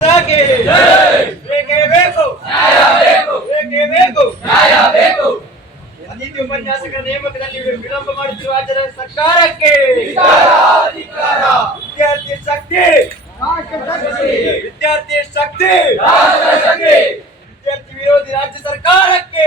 ಯಾಕೆ ಬೇಕೇ ಬೇಕು ಬೇಕೇ ಬೇಕು ಅತಿಥಿ ಉಪನ್ಯಾಸಕರ ನೇಮಕದಲ್ಲಿ ವಿಳಂಬ ಮಾಡುತ್ತಿರುವ ರಾಜ್ಯದ ಸರ್ಕಾರಕ್ಕೆ ವಿದ್ಯಾರ್ಥಿ ಶಕ್ತಿ ವಿದ್ಯಾರ್ಥಿ ಶಕ್ತಿ ವಿದ್ಯಾರ್ಥಿ ವಿರೋಧಿ ರಾಜ್ಯ ಸರ್ಕಾರಕ್ಕೆ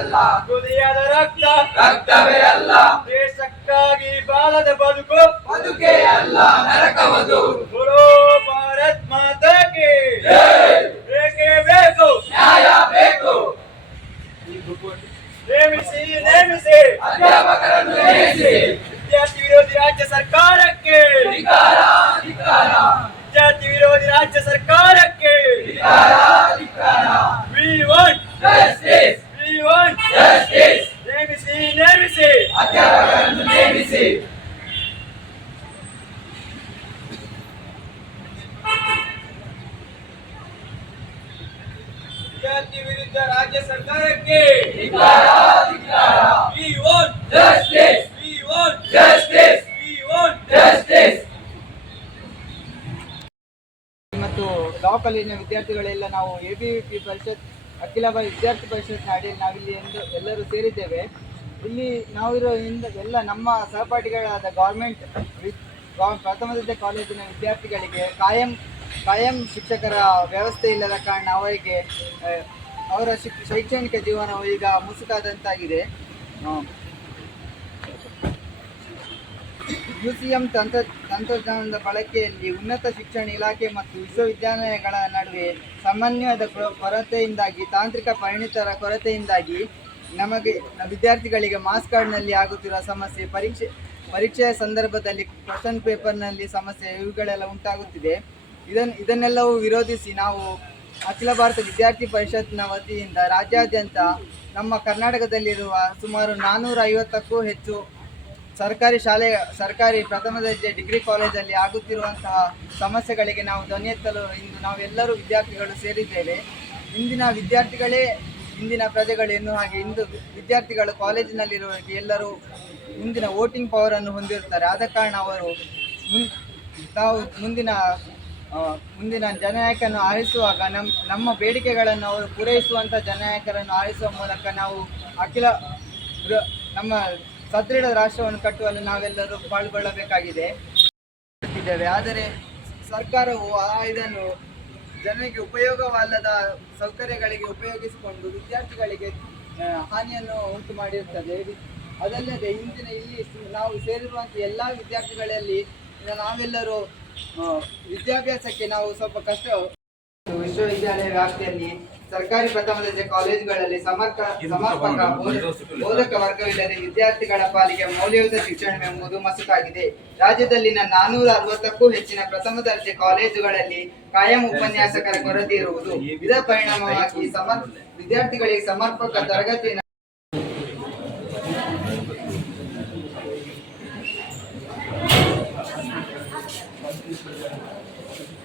ಹೃದಯದ ರಕ್ತ. ರಕ್ತವೇ ಅಲ್ಲ. ದೇಶಕ್ಕಾಗಿ ಬಾಲದ ಬದುಕು. ಬದುಕೇ ಅಲ್ಲ. ನರಕವದು ಗುರು ಭಾರತ್ ಮಾತಾ ಕಿ ಬೇಕೇ? ನ್ಯಾಯ ಬೇಕು. ನೇಮಿಸಿ ನೇಮಿಸಿ. ಅಧ್ಯಾಪಕರನ್ನು ನೇಮಿಸಿ. ವಿದ್ಯಾರ್ಥಿ ವಿರೋಧಿ ರಾಜ್ಯ ಸರ್ಕಾರಕ್ಕೆ. ವಿದ್ಯಾರ್ಥಿ ವಿರೋಧಿ ರಾಜ್ಯ ಸರ್ಕಾರಕ್ಕೆ. ವಿದ್ಯಾರ್ಥಿ ವಿರುದ್ಧ ರಾಜ್ಯ ಸರ್ಕಾರಕ್ಕೆ ಮತ್ತು ಲಾ ಕಾಲೇಜಿನ ವಿದ್ಯಾರ್ಥಿಗಳೆಲ್ಲ ನಾವು A B V P Parishad Akhila Bharata Vidyarthi ಪರಿಷತ್ ಅಡಿಯಲ್ಲಿ ನಾವಿಲ್ಲಿ ಎಂದು ಎಲ್ಲರೂ ಸೇರಿದ್ದೇವೆ ಇಲ್ಲಿ ನಾವಿರೋ ಇಂದ ಎಲ್ಲ ನಮ್ಮ ಸಹಪಾಠಿಗಳಾದ ಗೌರ್ಮೆಂಟ್ ಪ್ರಥಮ ದರ್ಜೆ ಕಾಲೇಜಿನ ವಿದ್ಯಾರ್ಥಿಗಳಿಗೆ ಕಾಯಂ ಕಾಯಂ ಶಿಕ್ಷಕರ ವ್ಯವಸ್ಥೆ ಇಲ್ಲದ ಕಾರಣ ಅವರಿಗೆ ಅವರ ಶಿಕ್ ಶೈಕ್ಷಣಿಕ ಜೀವನವು ಈಗ ಮುಸುಕಾದಂತಾಗಿದೆ. ಯು ಸಿ ಎಂ ತಂತ್ರ, ತಂತ್ರಜ್ಞಾನದ ಬಳಕೆಯಲ್ಲಿ ಉನ್ನತ ಶಿಕ್ಷಣ ಇಲಾಖೆ ಮತ್ತು ವಿಶ್ವವಿದ್ಯಾಲಯಗಳ ನಡುವೆ ಸಮನ್ವಯದ ಕೊರ- ಕೊರತೆಯಿಂದಾಗಿ ತಾಂತ್ರಿಕ ಪರಿಣಿತರ ಕೊರತೆಯಿಂದಾಗಿ ನಮಗೆ ವಿದ್ಯಾರ್ಥಿಗಳಿಗೆ ಮಾಸ್ ಕಾರ್ಡ್ನಲ್ಲಿ ಆಗುತ್ತಿರುವ ಸಮಸ್ಯೆ, ಪರೀಕ್ಷೆ, ಪರೀಕ್ಷೆಯ ಸಂದರ್ಭದಲ್ಲಿ ಕ್ವಶನ್ ಪೇಪರ್ನಲ್ಲಿ ಸಮಸ್ಯೆ ಇವುಗಳೆಲ್ಲ ಉಂಟಾಗುತ್ತಿದೆ. ಇದನ್ನು ಇದನ್ನೆಲ್ಲವೂ ವಿರೋಧಿಸಿ ನಾವು ಅಖಿಲ ಭಾರತ ವಿದ್ಯಾರ್ಥಿ ಪರಿಷತ್ನ ವತಿಯಿಂದ ರಾಜ್ಯಾದ್ಯಂತ ನಮ್ಮ ಕರ್ನಾಟಕದಲ್ಲಿರುವ ಸುಮಾರು ನಾನ್ನೂರ ಐವತ್ತಕ್ಕೂ ಹೆಚ್ಚು ಸರ್ಕಾರಿ ಶಾಲೆ, ಸರ್ಕಾರಿ ಪ್ರಥಮ ದರ್ಜೆ ಡಿಗ್ರಿ ಕಾಲೇಜಲ್ಲಿ ಆಗುತ್ತಿರುವಂತಹ ಸಮಸ್ಯೆಗಳಿಗೆ ನಾವು ಧ್ವನಿ ಎತ್ತಲು ಇಂದು ನಾವೆಲ್ಲರೂ ವಿದ್ಯಾರ್ಥಿಗಳು ಸೇರಿದ್ದೇವೆ. ಇಂದಿನ ವಿದ್ಯಾರ್ಥಿಗಳೇ ಇಂದಿನ ಪ್ರಜೆಗಳು ಎನ್ನುವ ಹಾಗೆ ಇಂದು ವಿದ್ಯಾರ್ಥಿಗಳು ಕಾಲೇಜಿನಲ್ಲಿರುವ ಎಲ್ಲರೂ ಮುಂದಿನ ವೋಟಿಂಗ್ ಪವರನ್ನು ಹೊಂದಿರುತ್ತಾರೆ. ಆದ ಕಾರಣ ಅವರು ಮುನ್, ತಾವು ಮುಂದಿನ ಮುಂದಿನ ಜನನಾಯಕನ್ನು ಆರಿಸುವಾಗ ನಮ್ಮ ನಮ್ಮ ಬೇಡಿಕೆಗಳನ್ನು ಅವರು ಪೂರೈಸುವಂಥ ಜನನಾಯಕರನ್ನು ಆರಿಸುವ ಮೂಲಕ ನಾವು ಅಖಿಲ ನಮ್ಮ ಸದೃಢ ರಾಷ್ಟ್ರವನ್ನು ಕಟ್ಟುವಲ್ಲಿ ನಾವೆಲ್ಲರೂ ಪಾಲ್ಗೊಳ್ಳಬೇಕಾಗಿದೆ. ಆದರೆ ಸರ್ಕಾರವು ಆ ಇದನ್ನು ಜನರಿಗೆ ಉಪಯೋಗವಲ್ಲದ ಸೌಕರ್ಯಗಳಿಗೆ ಉಪಯೋಗಿಸಿಕೊಂಡು ವಿದ್ಯಾರ್ಥಿಗಳಿಗೆ ಹಾನಿಯನ್ನು ಉಂಟು ಮಾಡಿರುತ್ತದೆ ಅದಲ್ಲದೆ ಇಂದಿನ ಇಲ್ಲಿ ನಾವು ಸೇರಿರುವಂಥ ಎಲ್ಲ ವಿದ್ಯಾರ್ಥಿಗಳಲ್ಲಿ ನಾವೆಲ್ಲರೂ ವಿದ್ಯಾಭ್ಯಾಸಕ್ಕೆ ನಾವು ಸ್ವಲ್ಪ ಕಷ್ಟ ವಿಶ್ವವಿದ್ಯಾಲಯ ವ್ಯಾಪ್ತಿಯಲ್ಲಿ ಸರ್ಕಾರಿ ಪ್ರಥಮ ದರ್ಜೆ ಕಾಲೇಜುಗಳಲ್ಲಿ ಸಮರ್ಕ ಸಮರ್ಪಕ ಬೋಧ- ಬೋಧಕ ವರ್ಗವಿಲ್ಲದೆ ವಿದ್ಯಾರ್ಥಿಗಳ ಪಾಲಿಗೆ ಮೌಲ್ಯಯುತ ಶಿಕ್ಷಣವೆಂಬುದು ಮಸುಕಾಗಿದೆ ರಾಜ್ಯದಲ್ಲಿನ ನಾನೂರ ಅರವತ್ತಕ್ಕೂ ಹೆಚ್ಚಿನ ಪ್ರಥಮ ದರ್ಜೆ ಕಾಲೇಜುಗಳಲ್ಲಿ ಕಾಯಂ ಉಪನ್ಯಾಸಕರ ಕೊರತೆ ಇರುವುದು. ಇದರ ಪರಿಣಾಮವಾಗಿ ಸಮರ್ ವಿದ್ಯಾರ್ಥಿಗಳಿಗೆ ಸಮರ್ಪಕ ತರಗತಿ